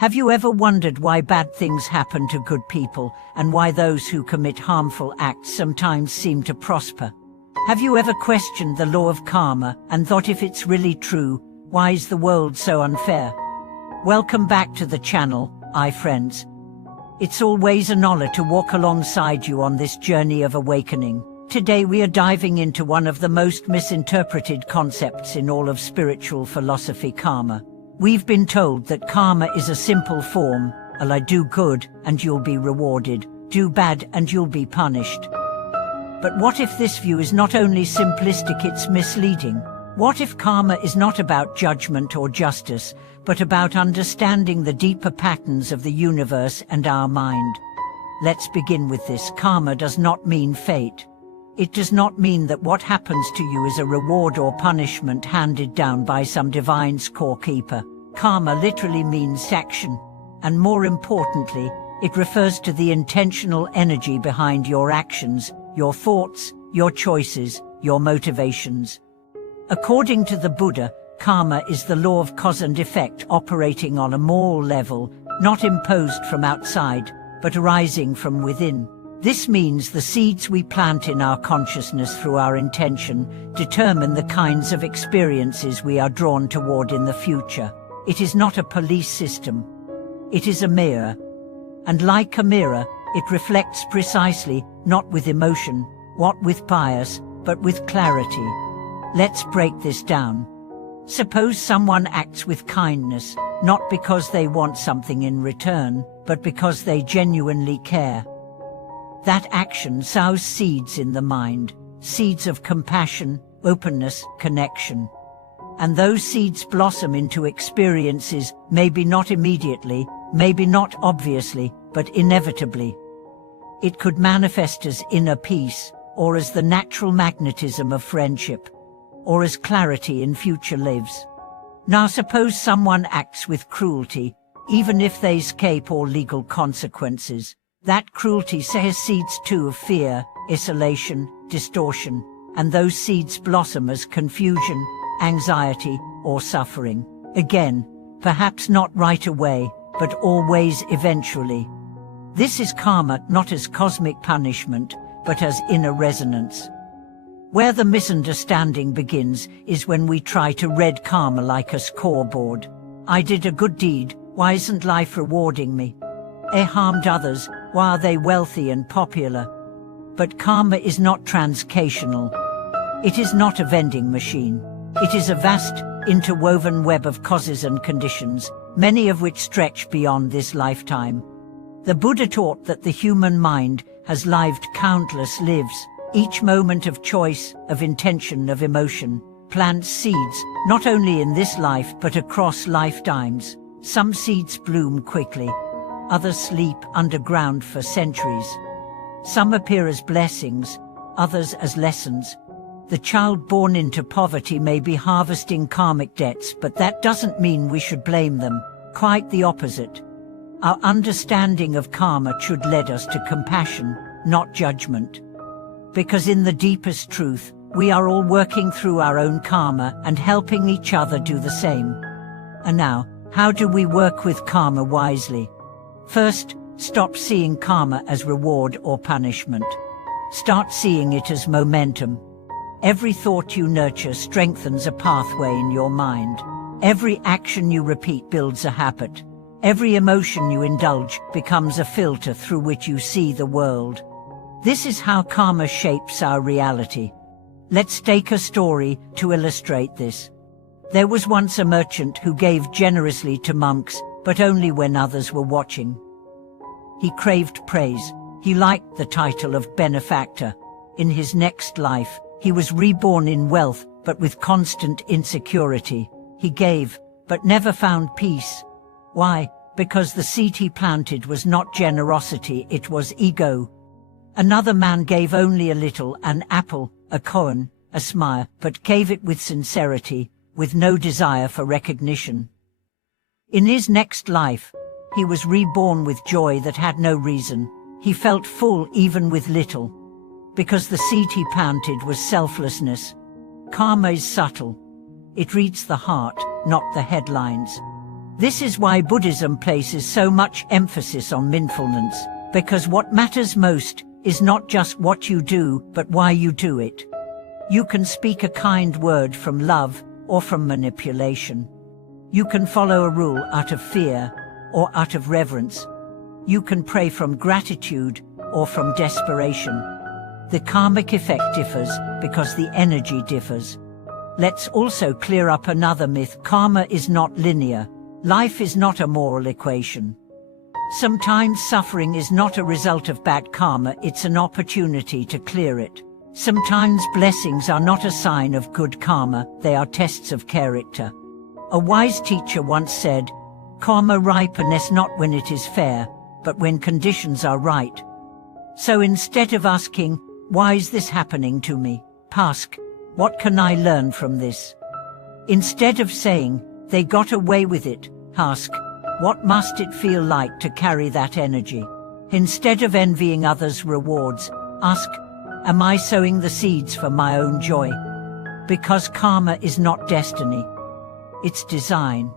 Have you ever wondered why bad things happen to good people, and why those who commit harmful acts sometimes seem to prosper? Have you ever questioned the law of karma and thought, if it's really true, why is the world so unfair? Welcome back to the channel, friends. It's always an honor to walk alongside you on this journey of awakening. Today we are diving into one of the most misinterpreted concepts in all of spiritual philosophy: karma. We've been told that karma is a simple form: do good and you'll be rewarded, do bad and you'll be punished. But what if this view is not only simplistic, it's misleading? What if karma is not about judgment or justice, but about understanding the deeper patterns of the universe and our mind? Let's begin with this. Karma does not mean fate. It does not mean that what happens to you is a reward or punishment handed down by some divine scorekeeper. Karma literally means action, and more importantly, it refers to the intentional energy behind your actions, your thoughts, your choices, your motivations. According to the Buddha, karma is the law of cause and effect operating on a moral level, not imposed from outside, but arising from within. This means the seeds we plant in our consciousness through our intention determine the kinds of experiences we are drawn toward in the future. It is not a police system. It is a mirror. And like a mirror, it reflects precisely, not with emotion, not with bias, but with clarity. Let's break this down. Suppose someone acts with kindness, not because they want something in return, but because they genuinely care. That action sows seeds in the mind, seeds of compassion, openness, connection. And those seeds blossom into experiences, maybe not immediately, maybe not obviously, but inevitably. It could manifest as inner peace, or as the natural magnetism of friendship, or as clarity in future lives. Now suppose someone acts with cruelty, even if they escape all legal consequences. That cruelty sows seeds too of fear, isolation, distortion, and those seeds blossom as confusion, anxiety, or suffering. Again, perhaps not right away, but always eventually. This is karma, not as cosmic punishment, but as inner resonance. Where the misunderstanding begins is when we try to read karma like a scoreboard. I did a good deed, why isn't life rewarding me? I harmed others, why are they wealthy and popular? But karma is not transactional. It is not a vending machine. It is a vast, interwoven web of causes and conditions, many of which stretch beyond this lifetime. The Buddha taught that the human mind has lived countless lives. Each moment of choice, of intention, of emotion, plants seeds, not only in this life but across lifetimes. Some seeds bloom quickly. Others sleep underground for centuries. Some appear as blessings, others as lessons. The child born into poverty may be harvesting karmic debts, but that doesn't mean we should blame them. Quite the opposite. Our understanding of karma should lead us to compassion, not judgment. Because in the deepest truth, we are all working through our own karma and helping each other do the same. And now, how do we work with karma wisely? First, stop seeing karma as reward or punishment. Start seeing it as momentum. Every thought you nurture strengthens a pathway in your mind. Every action you repeat builds a habit. Every emotion you indulge becomes a filter through which you see the world. This is how karma shapes our reality. Let's take a story to illustrate this. There was once a merchant who gave generously to monks, but only when others were watching. He craved praise. He liked the title of benefactor. In his next life, he was reborn in wealth, but with constant insecurity. He gave, but never found peace. Why? Because the seed he planted was not generosity, it was ego. Another man gave only a little, an apple, a koan, a smile, but gave it with sincerity, with no desire for recognition. In his next life, he was reborn with joy that had no reason. He felt full even with little, because the seed he planted was selflessness. Karma is subtle. It reads the heart, not the headlines. This is why Buddhism places so much emphasis on mindfulness, because what matters most is not just what you do, but why you do it. You can speak a kind word from love or from manipulation. You can follow a rule out of fear or out of reverence. You can pray from gratitude or from desperation. The karmic effect differs because the energy differs. Let's also clear up another myth. Karma is not linear. Life is not a moral equation. Sometimes suffering is not a result of bad karma, it's an opportunity to clear it. Sometimes blessings are not a sign of good karma, they are tests of character. A wise teacher once said, "Karma ripeneth not when it is fair, but when conditions are right." So instead of asking, "Why is this happening to me?" ask, "What can I learn from this?" Instead of saying, "They got away with it," ask, "What must it feel like to carry that energy?" Instead of envying others' rewards, ask, "Am I sowing the seeds for my own joy?" Because karma is not destiny. It's design.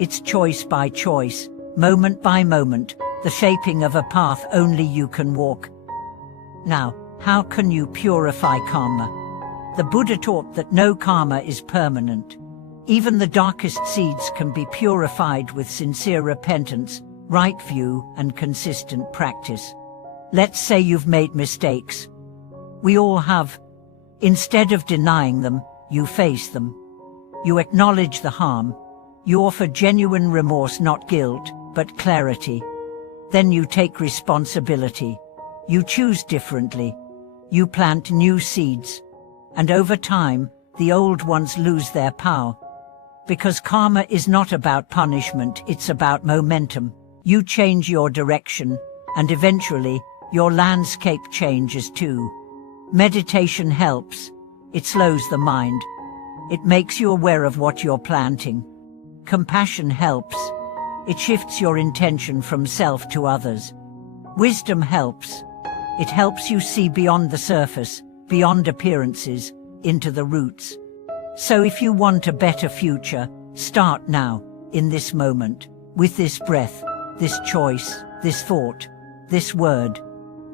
It's choice by choice, moment by moment, the shaping of a path only you can walk. Now, how can you purify karma? The Buddha taught that no karma is permanent. Even the darkest seeds can be purified with sincere repentance, right view, and consistent practice. Let's say you've made mistakes. We all have. Instead of denying them, you face them. You acknowledge the harm. You offer genuine remorse, not guilt, but clarity. Then you take responsibility. You choose differently. You plant new seeds. And over time, the old ones lose their power. Because karma is not about punishment, it's about momentum. You change your direction, and eventually, your landscape changes too. Meditation helps. It slows the mind. It makes you aware of what you're planting. Compassion helps. It shifts your intention from self to others. Wisdom helps. It helps you see beyond the surface, beyond appearances, into the roots. So if you want a better future, start now, in this moment, with this breath, this choice, this thought, this word.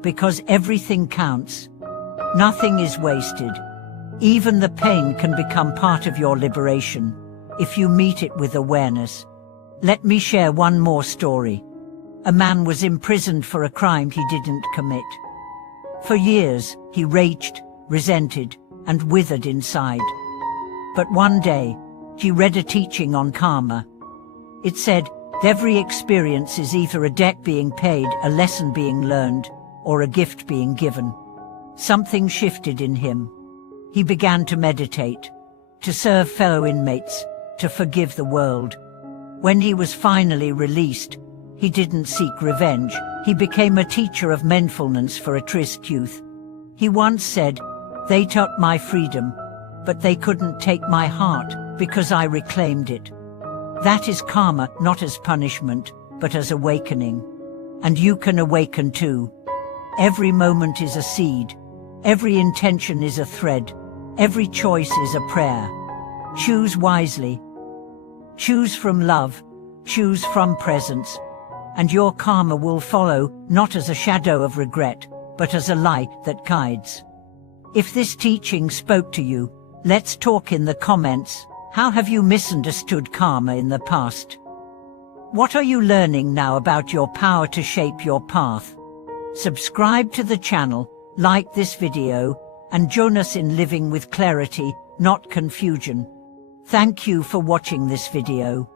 Because everything counts. Nothing is wasted. Even the pain can become part of your liberation, if you meet it with awareness. Let me share one more story. A man was imprisoned for a crime he didn't commit. For years, he raged, resented, and withered inside. But one day, he read a teaching on karma. It said, every experience is either a debt being paid, a lesson being learned, or a gift being given. Something shifted in him. He began to meditate, to serve fellow inmates, to forgive the world. When he was finally released, he didn't seek revenge. He became a teacher of mindfulness for at-risk youth. He once said, "They took my freedom, but they couldn't take my heart, because I reclaimed it." That is karma, not as punishment, but as awakening. And you can awaken too. Every moment is a seed. Every intention is a thread. Every choice is a prayer. Choose wisely. Choose from love. Choose from presence. And your karma will follow, not as a shadow of regret, but as a light that guides. If this teaching spoke to you, let's talk in the comments. How have you misunderstood karma in the past? What are you learning now about your power to shape your path? Subscribe to the channel, like this video, and join us in living with clarity, not confusion. Thank you for watching this video.